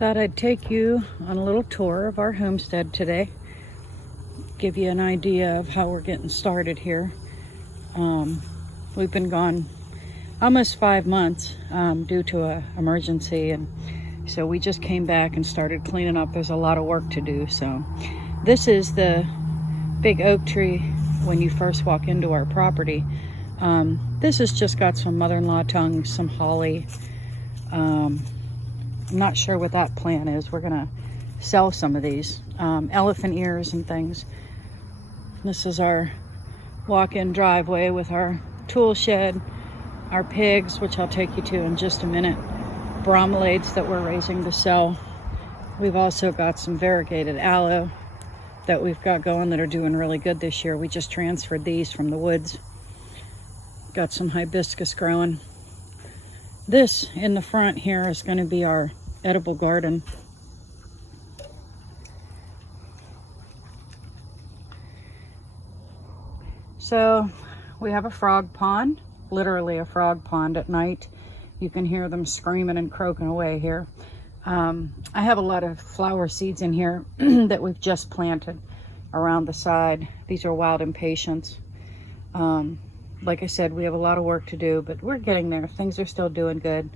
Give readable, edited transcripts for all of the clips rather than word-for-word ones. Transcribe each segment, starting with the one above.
Thought I'd take you on a little tour of our homestead today. Give you an idea of how we're getting started here. We've been gone almost 5 months due to an emergency, and so we just came back and started cleaning up. There's a lot of work to do. So this is the big oak tree when you first walk into our property. This has just got some mother-in-law tongue, some holly. I'm not sure what that plan is. We're gonna sell some of these elephant ears and things. This is our walk-in driveway with our tool shed, our pigs, which I'll take you to in just a minute, bromeliads that we're raising to sell. We've also got some variegated aloe that we've got going that are doing really good this year. We just transferred these from the woods. Got some hibiscus growing. This in the front here is going to be our edible garden. So we have a frog pond, literally a frog pond at night. You can hear them screaming and croaking away here. I have a lot of flower seeds in here that we've just planted around the side. These are wild impatiens. Like I said, we have a lot of work to do, but we're getting there. Things are still doing good.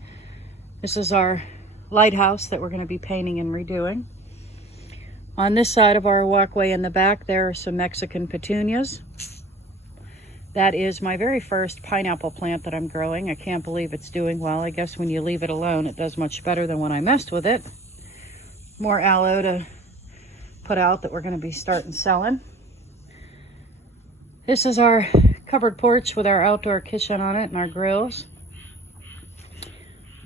This is our lighthouse that we're going to be painting and redoing. On this side of our walkway in the back, there are some Mexican petunias. That is my very first pineapple plant that I'm growing. I can't believe it's doing well. I guess when you leave it alone, it does much better than when I messed with it. More aloe to put out that we're going to be starting selling. This is our covered porch with our outdoor kitchen on it and our grills.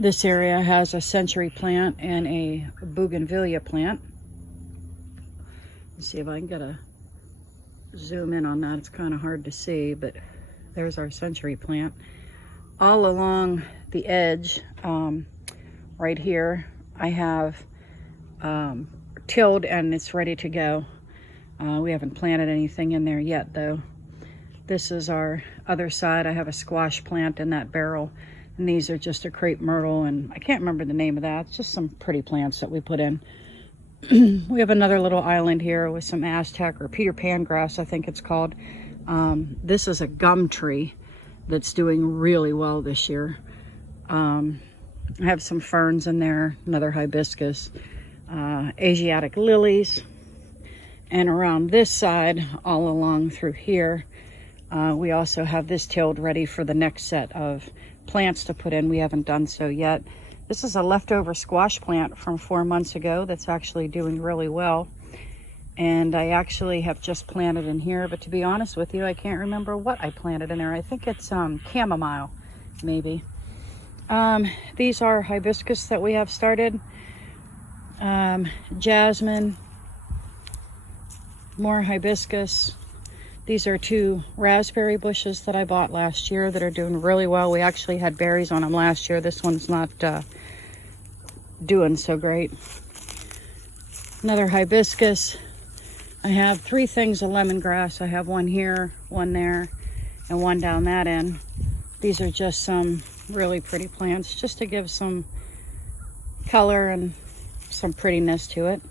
This area has a century plant and a bougainvillea plant. Let's see if I can get a zoom in on that. It's kind of hard to see, but there's our century plant. All along the edge, right here, I have tilled and it's ready to go. We haven't planted anything in there yet though. This is our other side. I have a squash plant in that barrel, and these are just a crepe myrtle, and I can't remember the name of that. It's just some pretty plants that we put in. We have another little island here with some Aztec or Peter Pan grass, I think it's called. This is a gum tree that's doing really well this year. I have some ferns in there, another hibiscus, Asiatic lilies, and around this side, all along through here, we also have this tilled ready for the next set of plants to put in. We haven't done so yet. This is a leftover squash plant from 4 months ago that's actually doing really well. And I actually have just planted in here, but to be honest with you, I can't remember what I planted in there. I think it's chamomile, maybe. These are hibiscus that we have started. Jasmine, more hibiscus. These are 2 raspberry bushes that I bought last year that are doing really well. We actually had berries on them last year. This one's not doing so great. Another hibiscus. I have 3 things of lemongrass. I have one here, one there, and one down that end. These are just some really pretty plants just to give some color and some prettiness to it.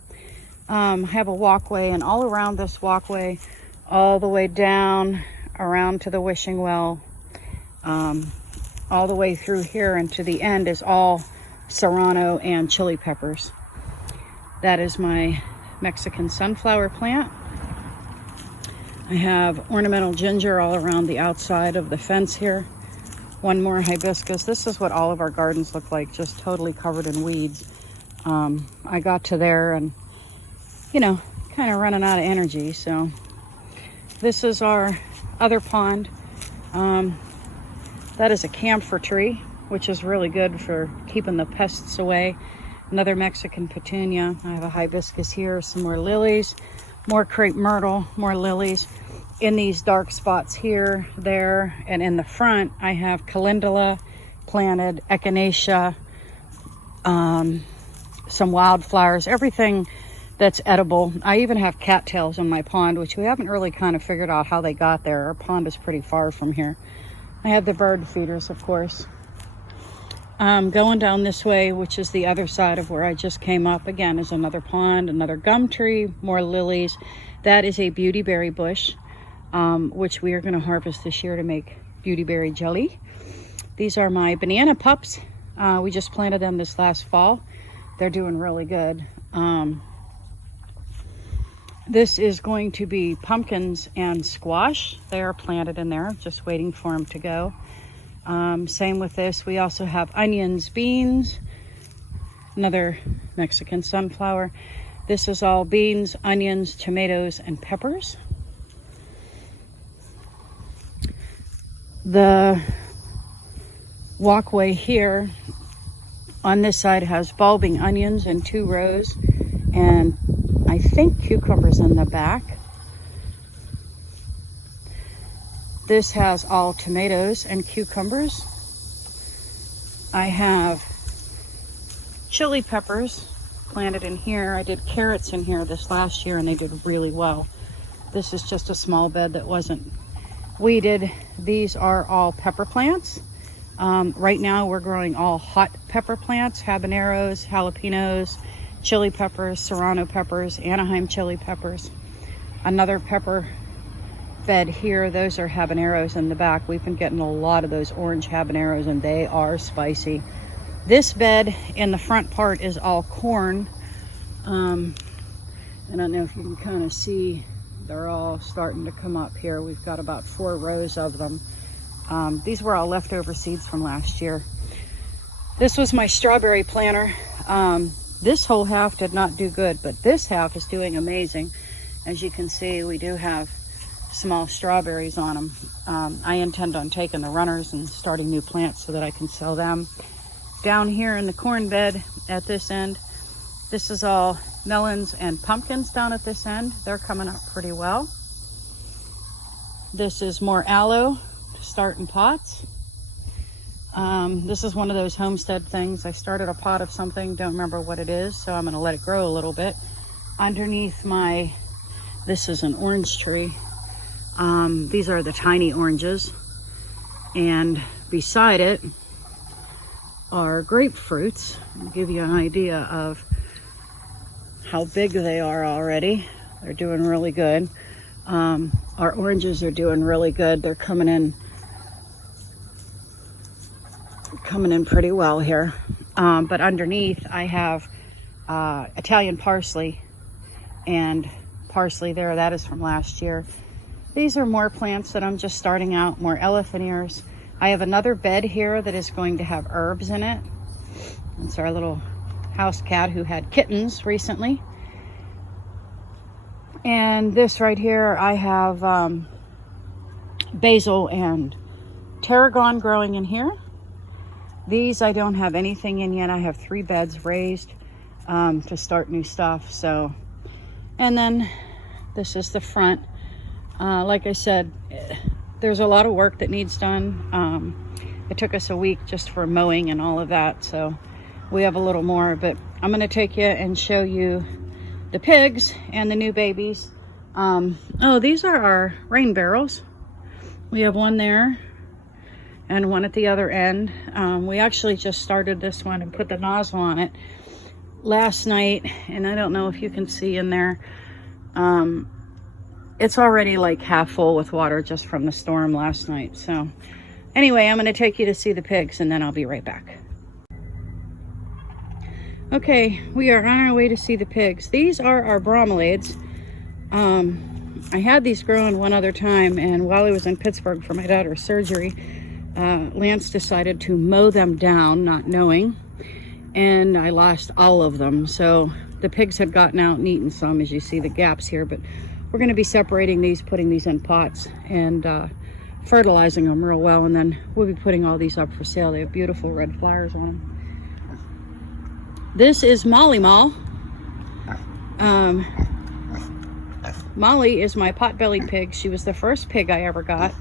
I have a walkway, and all around this walkway, all the way down around to the wishing well, all the way through here and to the end is all serrano and chili peppers. That is my Mexican sunflower plant. I have ornamental ginger all around the outside of the fence here. One more hibiscus. This is what all of our gardens look like, just totally covered in weeds. I got to there and, you know, kind of running out of energy, so this is our other pond. That is a camphor tree, which is really good for keeping the pests away. Another Mexican petunia. I have a hibiscus here, some more lilies, more crepe myrtle, more lilies. In these dark spots here, there, and in the front, I have calendula planted, echinacea, some wildflowers, everything that's edible. I even have cattails in my pond, which we haven't really kind of figured out how they got there. Our pond is pretty far from here. I have the bird feeders, of course. Going down this way, which is the other side of where I just came up, again is another pond, another gum tree, more lilies. That is a beautyberry bush, which we are going to harvest this year to make beautyberry jelly. These are my banana pups. We just planted them this last fall. They're doing really good. This is going to be pumpkins and squash. They are planted in there, just waiting for them to go. Same with this. We also have onions, beans, another Mexican sunflower. This is all beans, onions, tomatoes, and peppers. The walkway here on this side has bulbing onions in 2 rows, and I think cucumbers in the back. This has all tomatoes and cucumbers. I have chili peppers planted in here. I did carrots in here this last year and they did really well. This is just a small bed that wasn't weeded. These are all pepper plants. Right now we're growing all hot pepper plants, habaneros, jalapenos, chili peppers, serrano peppers, Anaheim chili peppers. Another pepper bed here, those are habaneros in the back. We've been getting a lot of those orange habaneros and they are spicy. This bed in the front part is all corn. I don't know if you can kind of see, they're all starting to come up here. We've got about 4 rows of them. These were all leftover seeds from last year. This was my strawberry planter. This whole half did not do good, but this half is doing amazing. As you can see, we do have small strawberries on them. I intend on taking the runners and starting new plants so that I can sell them. Down here in the corn bed at this end, this is all melons and pumpkins down at this end. They're coming up pretty well. This is more aloe to start in pots. This is one of those Homestead things. I started a pot of something, don't remember what it is, so I'm going to let it grow a little bit. Underneath this is an orange tree. These are the tiny oranges, and beside it are grapefruits. I'll give you an idea of how big they are already. They're doing really good. Our oranges are doing really good. They're coming in pretty well here. But underneath I have Italian parsley and parsley there. That is from last year. These are more plants that I'm just starting out, more elephant ears. I have another bed here that is going to have herbs in it. It's our little house cat who had kittens recently. And this right here, I have basil and tarragon growing in here. These I don't have anything in yet. I have 3 beds raised to start new stuff. So, and then this is the front. Like I said, there's a lot of work that needs done. It took us a week just for mowing and all of that, so we have a little more, but I'm going to take you and show you the pigs and the new babies. Oh, these are our rain barrels. We have one there and one at the other end. We actually just started this one and put the nozzle on it last night, and I don't know if you can see in there. It's already like half full with water just from the storm last night. So anyway, I'm going to take you to see the pigs and then I'll be right back. Okay, we are on our way to see the pigs. These are our bromeliads. I had these growing one other time, and while I was in Pittsburgh for my daughter's surgery, Lance decided to mow them down, not knowing, and I lost all of them. So the pigs had gotten out and eaten some, as you see the gaps here, but we're going to be separating these, putting these in pots, and fertilizing them real well, and then we'll be putting all these up for sale. They have beautiful red flowers on them. This is Molly Mall. Molly is my pot-bellied pig. She was the first pig I ever got.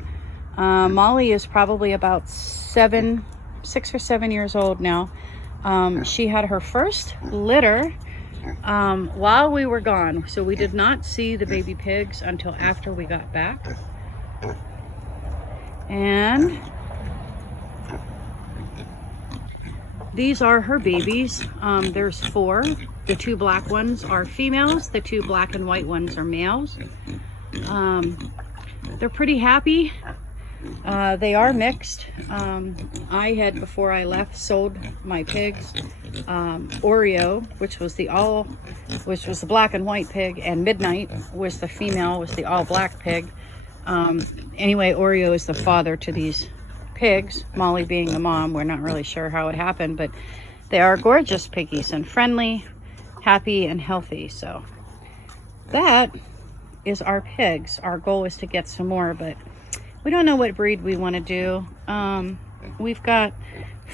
Molly is probably about 6 or 7 years old now. She had her first litter while we were gone, so we did not see the baby pigs until after we got back. And these are her babies. There's 4. The 2 black ones are females. The 2 black and white ones are males. They're pretty happy. They are mixed. I had, before I left, sold my pigs. Oreo, which was the black and white pig, and Midnight was the female, was the all black pig. Anyway, Oreo is the father to these pigs, Molly being the mom. We're not really sure how it happened, but they are gorgeous piggies and friendly, happy, and healthy. So that is our pigs. Our goal is to get some more, but we don't know what breed we want to do. We've got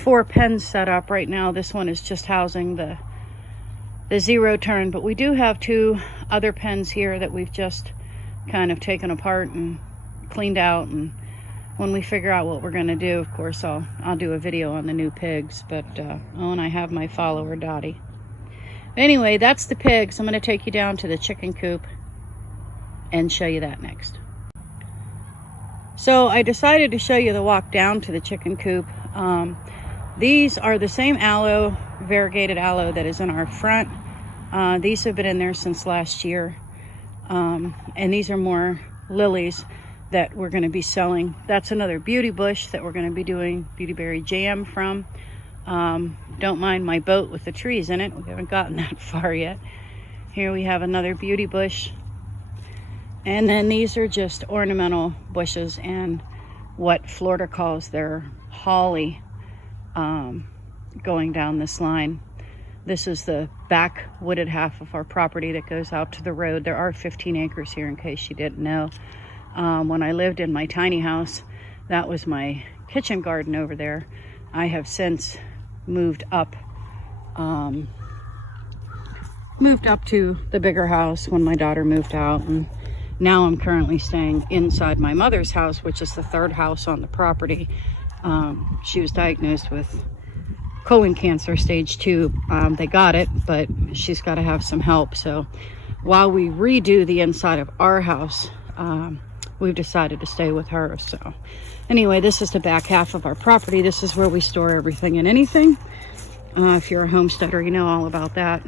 4 pens set up right now. This one is just housing the 0 turn, but we do have 2 other pens here that we've just kind of taken apart and cleaned out, and when we figure out what we're going to do, of course, I'll do a video on the new pigs. But and I have my follower Dottie. Anyway, that's the pigs. I'm going to take you down to the chicken coop and show you that next. So I decided to show you the walk down to the chicken coop. These are the same aloe, variegated aloe, that is in our front. These have been in there since last year. And these are more lilies that we're going to be selling. That's another beauty bush that we're going to be doing beautyberry jam from. Don't mind my boat with the trees in it. We haven't gotten that far yet. Here we have another beauty bush. And then these are just ornamental bushes and what Florida calls their holly, going down this line. This is the back wooded half of our property that goes out to the road. There are 15 acres here, in case you didn't know. When I lived in my tiny house, that was my kitchen garden over there. I have since moved up to the bigger house when my daughter moved out, and now I'm currently staying inside my mother's house, which is the 3rd house on the property. She was diagnosed with colon cancer, stage 2. They got it, but she's got to have some help. So while we redo the inside of our house, we've decided to stay with her. So anyway, this is the back half of our property. This is where we store everything and anything. If you're a homesteader, you know all about that.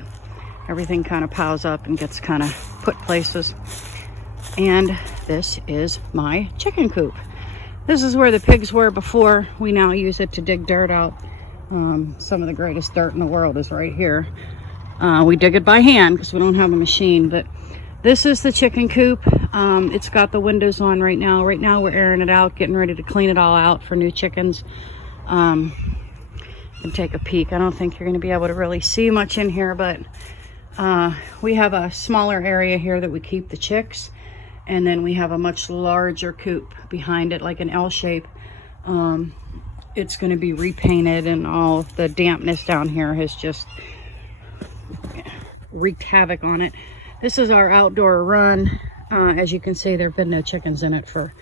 Everything kind of piles up and gets kind of put places. And this is my chicken coop. This is where the pigs were before. We now use it to dig dirt out. Some of the greatest dirt in the world is right here. We dig it by hand because we don't have a machine, but this is the chicken coop. It's got the windows on right now. Right now we're airing it out, getting ready to clean it all out for new chickens. And take a peek. I don't think you're going to be able to really see much in here, but we have a smaller area here that we keep the chicks, and then we have a much larger coop behind it, like an L shape. It's going to be repainted, and all the dampness down here has just wreaked havoc on it. This is our outdoor run. As you can see, there have been no chickens in it for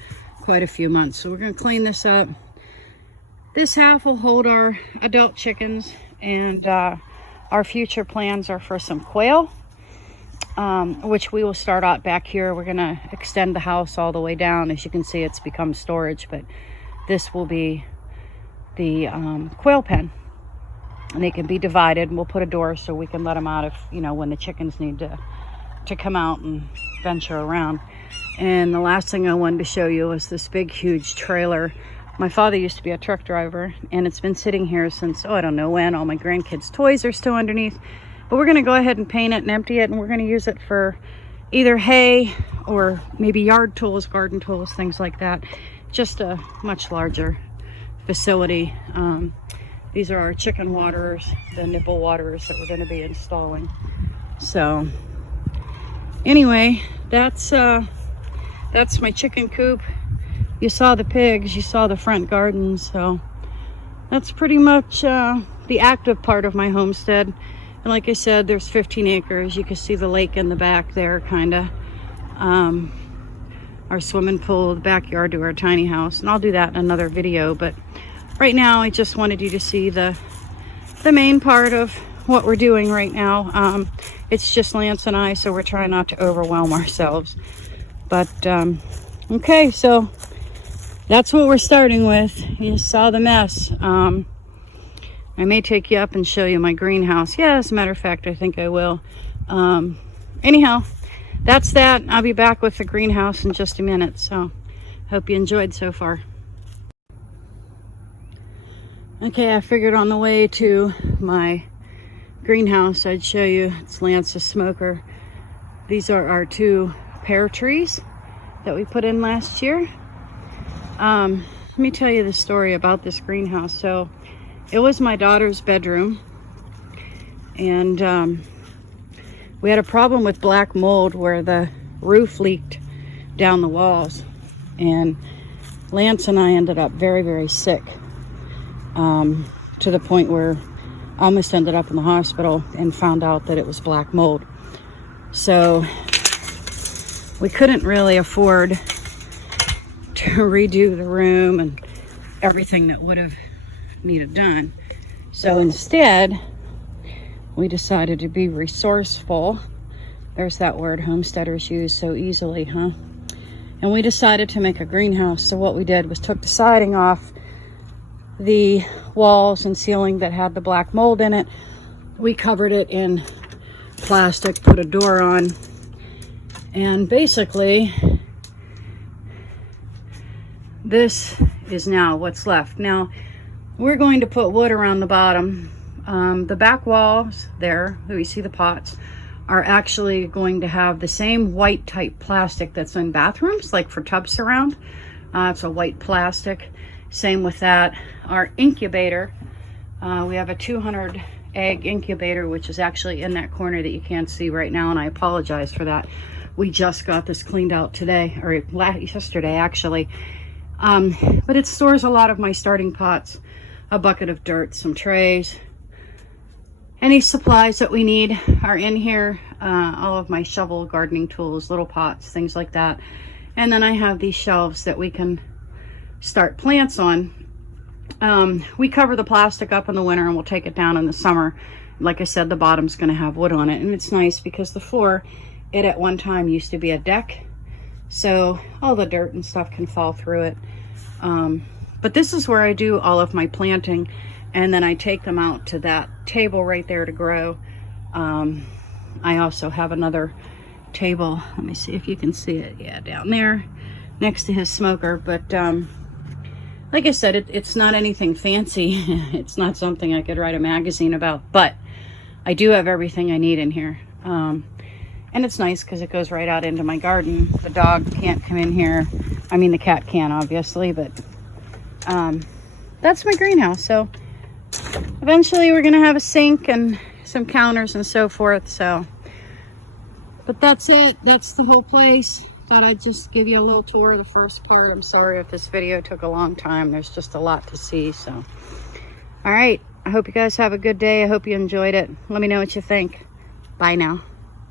quite a few months, so we're going to clean this up. This half will hold our adult chickens, and our future plans are for some quail, which we will start out back here. We're going to extend the house all the way down. As you can see, it's become storage, but this will be the quail pen, and they can be divided, and we'll put a door so we can let them out if, you know, when the chickens need to come out and venture around. And the last thing I wanted to show you was this big huge trailer. My father used to be a truck driver, and it's been sitting here since, I don't know when. All my grandkids' toys are still underneath, but we're going to go ahead and paint it and empty it, and we're going to use it for either hay or maybe yard tools, garden tools, things like that. Just a much larger facility. These are our chicken waterers, the nipple waterers that we're going to be installing. So anyway, that's my chicken coop. You saw the pigs, you saw the front garden, so that's pretty much the active part of my homestead. And like I said, there's 15 acres. You can see the lake in the back there, kind of. Our swimming pool, the backyard to our tiny house, and I'll do that in another video. But right now, I just wanted you to see the main part of what we're doing right now. It's just Lance and I, so we're trying not to overwhelm ourselves. But okay, so that's what we're starting with. You saw the mess. I may take you up and show you my greenhouse. Yeah, as a matter of fact, I think I will. Anyhow, that's that. I'll be back with the greenhouse in just a minute. So hope you enjoyed so far. Okay, I figured on the way to my greenhouse I'd show you. It's Lance's smoker. These are our 2 pear trees that we put in last year. Let me tell you the story about this greenhouse. So it was my daughter's bedroom, and we had a problem with black mold where the roof leaked down the walls, and Lance and I ended up very, very sick, to the point where I almost ended up in the hospital and found out that it was black mold. So we couldn't really afford to redo the room and everything that would have needed done. So instead, we decided to be resourceful. There's that word homesteaders use so easily, huh? And we decided to make a greenhouse. So what we did was took the siding off the walls and ceiling that had the black mold in it. We covered it in plastic, put a door on, and basically this is now what's left. Now we're going to put wood around the bottom. The back walls there, we see the pots, are actually going to have the same white type plastic that's in bathrooms, like for tub surround. It's a white plastic. Same with that. Our incubator, we have a 200 egg incubator, which is actually in that corner that you can't see right now, and I apologize for that. We just got this cleaned out today, or yesterday actually. But it stores a lot of my starting pots, a bucket of dirt, some trays. Any supplies that we need are in here. All of my shovel, gardening tools, little pots, things like that. And then I have these shelves that we can start plants on. We cover the plastic up in the winter and we'll take it down in the summer. Like I said, the bottom's going to have wood on it, and it's nice because the floor, it at one time used to be a deck, so all the dirt and stuff can fall through it. But this is where I do all of my planting, and then I take them out to that table right there to grow. I also have another table, let me see if you can see it, yeah, down there next to his smoker. But like I said, it's not anything fancy. It's not something I could write a magazine about, but I do have everything I need in here. And it's nice because it goes right out into my garden. The dog can't come in here. I mean, the cat can, obviously, but that's my greenhouse. So eventually we're going to have a sink and some counters and so forth. So, but that's it. That's the whole place. Thought I'd just give you a little tour of the first part. I'm sorry if this video took a long time. There's just a lot to see. So, all right. I hope you guys have a good day. I hope you enjoyed it. Let me know what you think. Bye now.